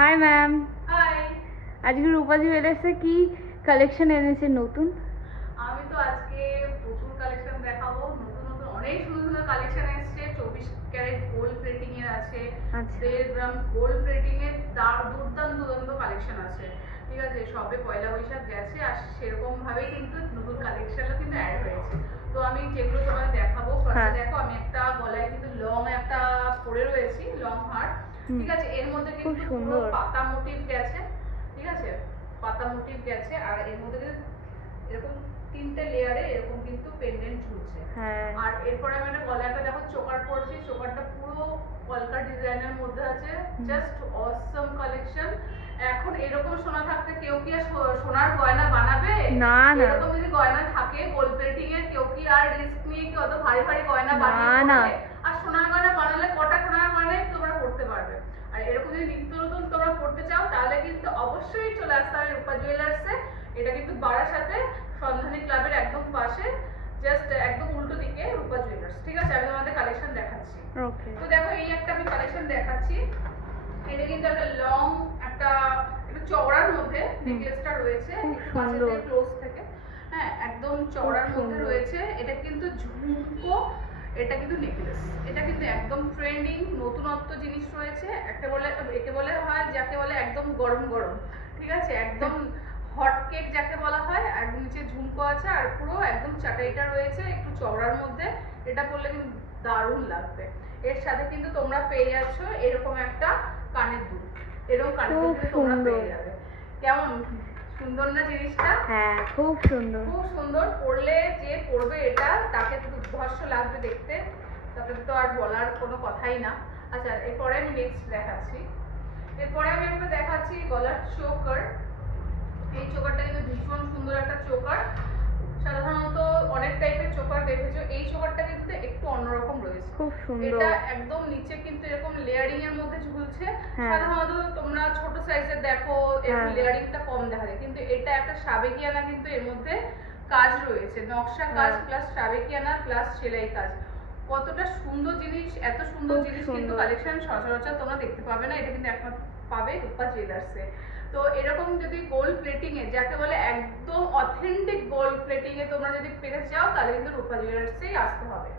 Hi ma'am. High. আজকে রূপা জুয়েলার্সে কি collection এনেছে নতুন? আমি তো আজকে প্রচুর কালেকশন দেখাবো। নতুন নতুন অনেক সুন্দর সুন্দর কালেকশন এসেছে। 24 ক্যারেট গোল্ড প্লেটিং এর আছে, আচ্ছা। 1.5 গ্রাম গোল্ড প্লেটিং এর দুর্দান্ত দুর্দান্ত কালেকশন আছে। ঠিক আছে, সবে পয়লা বৈশাখ গেছে আর সেরকম ভাবেই কিন্তু নতুন কালেকশনও কিন্তু অ্যাড হয়েছে। তো আমি যেগুলো তোমাদের দেখাবো, ফার্স্টে দেখো আমি একটা গলায় কিন্তু লং একটা পরে রয়েছি, লং হার। ঠিক আছে, এর মধ্যে কিন্তু পুরো পাতা মোটিভ গেছে। ঠিক আছে, পাতা মোটিভ গেছে আর এর মধ্যে কিন্তু এরকম তিনটে লেয়ারে এরকম কিন্তু পেন্ডেন্ট ঝুলছে। আর এরপরে আমি একটা গলায় একটা দেখো চোকার পরছি। চোকারটা পুরো কলকা ডিজাইনের মধ্যে আছে, জাস্ট অসম কালেকশন। এখন এরকম সোনা থাকতে কেউ কি আর সোনার গয়না বানাবে? না না, এরকম যদি গয়না থাকে গোল্ড প্লেটিং এর, কেউ কি আর রিস্ক নিয়ে কি অত ভারী ভারী গয়না বানিয়ে না। আর সোনার গয়না বানালে কটা সোনার গয়না তোমরা পড়তে পারবে। আর এরকম যদি নিত্য নতুন তোমরা পড়তে চাও তাহলে কিন্তু অবশ্যই চলে আসতে হবে রূপা জুয়েলার্সে। এটা কিন্তু বারাসাতে সন্ধানী ক্লাবের একদম পাশে, জাস্ট একদম উল্টো দিকে রূপা জুয়েলার্স। ঠিক আছে, আমি তোমাদের কালেকশন দেখাচ্ছি। তো দেখো এই একটা আমি কালেকশন দেখাচ্ছি। এটা কিন্তু একটা লং একটা একটু চওড়ার মধ্যে নেকলেসটা রয়েছে, সুন্দর ক্লোজ থেকে। হ্যাঁ, একদম চওড়ার মধ্যে রয়েছে। এটা কিন্তু ঝুমকো, এটা কিন্তু নেকলেস। এটা কিন্তু একদম ট্রেন্ডিং নতুনত্ব জিনিস রয়েছে। একটা বলে একে বলে হয় যাকে বলে একদম গরম গরম। ঠিক আছে, একদম হট কেক যাকে বলা হয়। আর নিচে ঝুমকো আছে আর পুরো একদম চাটাইটা রয়েছে একটু চওড়ার মধ্যে। এটা পরলে কিন্তু দারুণ লাগবে। এর সাথে কিন্তু তোমরা পেয়ে যাচ্ছ এরকম একটা কানের দুল। এরকম কানের দুল তোমরা পেয়ে যাবে। কেমন সুন্দর না জিনিসটা? হ্যাঁ, খুব সুন্দর। খুব সুন্দর। পরলে যে পরবে এটা তাকে তো দুর্ধর্ষ লাগবে দেখতে, তাকে তো আর বলার কোনো কথাই না। আচ্ছা, এরপরে আমি নেক্সট দেখাচ্ছি। এরপরে আমি একটা দেখাচ্ছি গলার চোকার। এই চোকারটা কিন্তু ভীষণ সুন্দর একটা চোকার। সাধারণত অনেক টাইপের চোকার দেখেছো, এই চোকারটা কিন্তু একটু অন্যরকম রয়েছে। খুব সুন্দর। এটা একদম নিচে কিন্তু এরকম লেয়ারিং এর মধ্যে ঝুলছে। সাধারণত তোমরা ছোট সাইজের দেখো এর লেয়ারিংটা কম দেখা যায়, কিন্তু এটা একটা সাবেকিয়ানা কিন্তু এর মধ্যে কাজ রয়েছে, নকশা কাজ প্লাস সাবেকিয়ানা প্লাস সেলাই কাজ। কতটা সুন্দর জিনিস, এত সুন্দর জিনিস কিন্তু কালেকশন সচরাচর তোমরা দেখতে পাবে না। এটা কিন্তু একমাত্র পাবে রূপা জুয়েলার্সে। তো এরকম যদি গোল্ড প্লেটিং এ যাকে বলে একদম অথেন্টিক গোল্ড প্লেটিং এ তোমরা যদি পেতে চাও তাহলে কিন্তু রূপা জুয়েলার্সেই আসতে হবে।